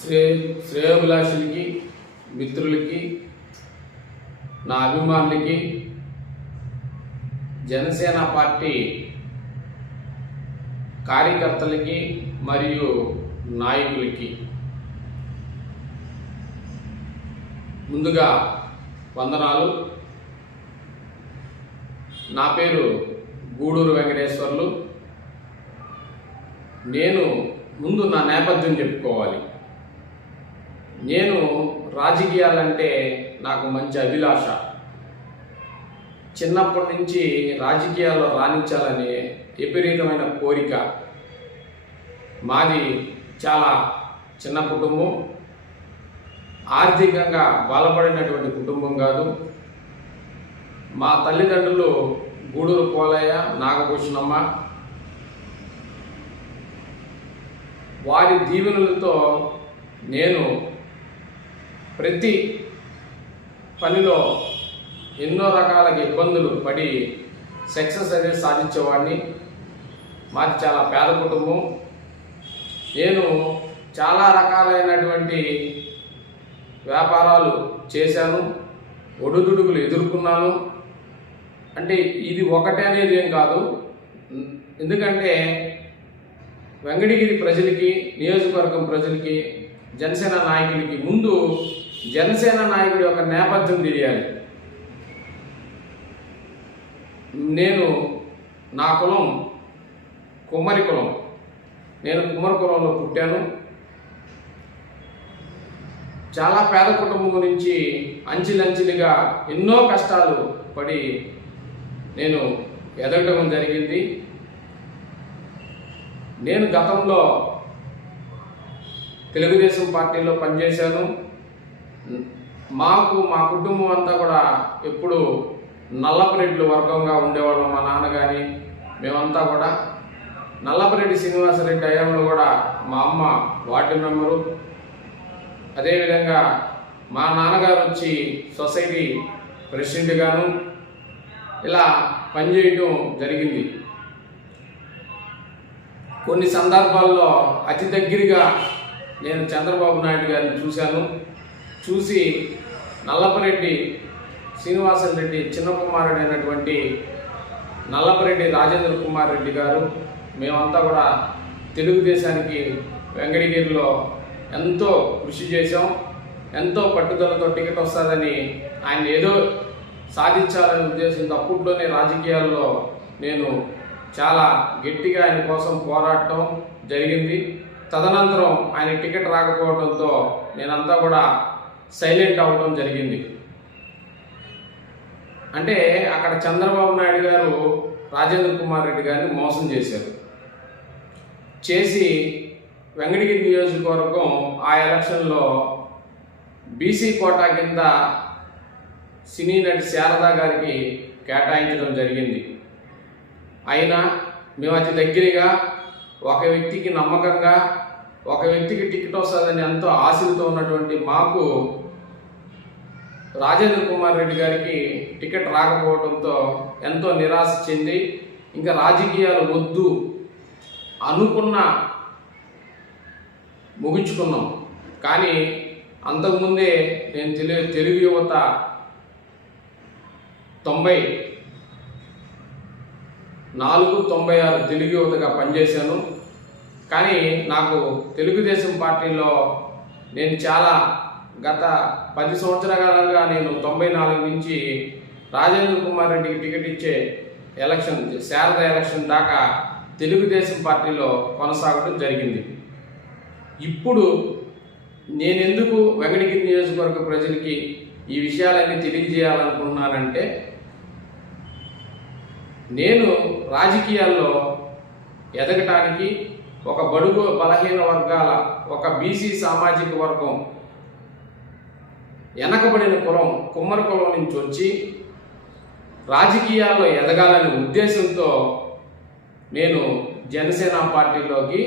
శ్రేయోభిలాషులకి, మిత్రులకి, నా అభిమానులకి, జనసేన పార్టీ కార్యకర్తలకి మరియు నాయకులకి ముందుగా వందనాలు. నా పేరు గూడూరు వెంకటేశ్వర్లు. నేను ముందు నా నేపథ్యం చెప్పుకోవాలి. నేను రాజకీయాలంటే నాకు మంచి అభిలాష. చిన్నప్పటి నుంచి రాజకీయాల్లో రాణించాలనే విపరీతమైన కోరిక. మాది చాలా చిన్న కుటుంబం, ఆర్థికంగా బలపడినటువంటి కుటుంబం కాదు. మా తల్లిదండ్రులు గూడూరు పోలయ్య, నాగభూషణమ్మ. వారి దీవెనలతో నేను ప్రతి పనిలో ఎన్నో రకాల ఇబ్బందులు పడి సక్సెస్ అనేది సాధించేవాడిని. మాది చాలా పేద కుటుంబం. నేను చాలా రకాలైనటువంటి వ్యాపారాలు చేశాను, ఒడుదుడుకులు ఎదుర్కొన్నాను. అంటే ఇది ఒకటే అనేది ఏం కాదు. ఎందుకంటే వెంకటగిరి ప్రజలకి, నియోజకవర్గం ప్రజలకి, జనసేన నాయకులకి ముందు జనసేన నాయకుడి యొక్క నేపథ్యం తెలియాలి. నా కులం కుమ్మరి కులం. నేను కుమ్మరి కులంలో పుట్టాను. చాలా పేద కుటుంబం నుంచి అంచెలంచెలుగా ఎన్నో కష్టాలు పడి నేను ఎదగడం జరిగింది. నేను గతంలో తెలుగుదేశం పార్టీలో పనిచేశాను. మా కుటుంబం అంతా కూడా ఎప్పుడు నల్లపరెడ్డి వర్గంగా ఉండేవాళ్ళం. మా నాన్న కానీ మేమంతా కూడా నల్లపరెడ్డి శ్రీనివాసరెడ్డి అయ్యంలో కూడా మా అమ్మ వార్డు మెంబరు. అదేవిధంగా మా నాన్నగారు వచ్చి సొసైటీ ప్రెసిడెంట్గాను ఇలా పనిచేయటం జరిగింది. కొన్ని సందర్భాల్లో అతి దగ్గరగా నేను చంద్రబాబు నాయుడు గారిని చూసి నల్లపరెడ్డి శ్రీనివాసరెడ్డి చిన్న కుమారుడు అయినటువంటి నల్లపరెడ్డి రాజేంద్ర కుమార్ రెడ్డి గారు, మేమంతా కూడా తెలుగుదేశానికి వెంకటగిరిలో ఎంతో కృషి చేశాం. ఎంతో పట్టుదలతో టికెట్ వస్తుందని, ఆయన ఏదో సాధించాలనే ఉద్దేశంతో అప్పట్లోనే రాజకీయాల్లో నేను చాలా గట్టిగా ఆయన కోసం పోరాడటం జరిగింది. తదనంతరం ఆయన టికెట్ రాకపోవడంతో నేనంతా కూడా సైలెంట్ అవ్వడం జరిగింది. అంటే అక్కడ చంద్రబాబు నాయుడు గారు రాజేంద్ర కుమార్ రెడ్డి గారిని మోసం చేసి వెంకటగిరి నియోజకవర్గం ఆ ఎలక్షన్లో బీసీ కోటా కింద సినీ నటి శారదా గారికి కేటాయించడం జరిగింది. అయినా మేము అతి దగ్గరగా ఒక వ్యక్తికి నమ్మకంగా, ఒక వ్యక్తికి టికెట్ వస్తుందని ఎంతో ఆశలతో ఉన్నటువంటి మాకు రాజేంద్ర కుమార్ రెడ్డి గారికి టికెట్ రాకపోవడంతో ఎంతో నిరాశ చెంది ఇంకా రాజకీయాలు వద్దు అనుకున్న ముగించుకున్నాం. కానీ అంతకుముందే నేను తెలుగు యువత 94-96 తెలుగు యువతగా పనిచేశాను. కానీ నాకు తెలుగుదేశం పార్టీలో నేను చాలా గత 10 సంవత్సరాలుగా నేను 94 నుంచి రాజేంద్ర కుమార్ రెడ్డికి టికెట్ ఇచ్చే శారద ఎలక్షన్ దాకా తెలుగుదేశం పార్టీలో కొనసాగడం జరిగింది. ఇప్పుడు నేనెందుకు వెంకటగిరి నియోజకవర్గ ప్రజలకి ఈ విషయాలన్నీ తెలియజేయాలనుకుంటున్నానంటే, నేను రాజకీయాల్లో ఎదగటానికి ఒక బడుగు బలహీన వర్గాల, ఒక బీసీ సామాజిక వర్గం, వెనకబడిన కులం కుమ్మరి కులం నుంచి వచ్చి రాజకీయాల్లో ఎదగాలనే ఉద్దేశంతో నేను జనసేన పార్టీలోకి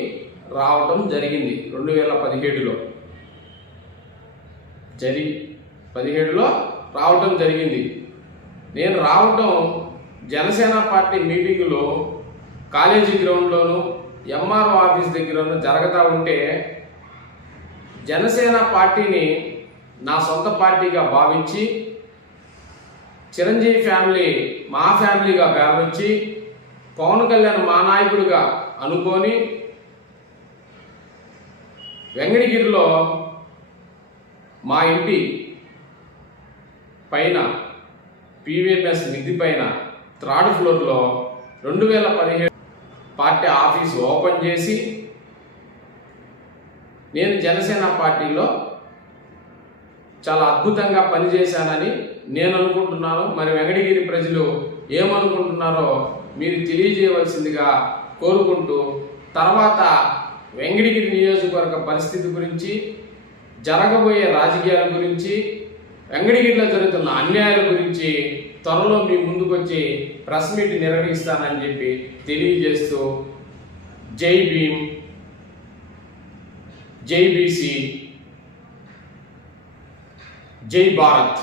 రావటం జరిగింది. 2017లో రావటం జరిగింది. నేను రావటం జనసేన పార్టీ మీటింగులో కాలేజీ గ్రౌండ్లోను, ఎంఆర్ఓ ఆఫీస్ దగ్గరను జరుగుతూ ఉంటే జనసేన పార్టీని నా సొంత పార్టీగా భావించి, చిరంజీవి ఫ్యామిలీ మా ఫ్యామిలీగా భావించి, పవన్ కళ్యాణ్ మా నాయకుడిగా అనుకొని వెంకటగిరిలో మా ఇంటి పైన పీవీఎంఎస్ మిద్ది పైన 3rd ఫ్లోర్లో 2017 పార్టీ ఆఫీస్ ఓపెన్ చేసి నేను జనసేన పార్టీలో చాలా అద్భుతంగా పనిచేశానని నేను అనుకుంటున్నాను. మరి వెంకటగిరి ప్రజలు ఏమనుకుంటున్నారో మీరు తెలియజేయవలసిందిగా కోరుకుంటూ, తర్వాత వెంకటగిరి నియోజకవర్గ పరిస్థితి గురించి, జరగబోయే రాజకీయాల గురించి, వెంకటగిరిలో జరుగుతున్న అన్యాయాల గురించి త్వరలో మీ ముందుకు వచ్చి ప్రెస్ మీట్ నిర్వహిస్తానని చెప్పి తెలియజేస్తూ, జై భీమ్, జై బీసీ, జై భారత్.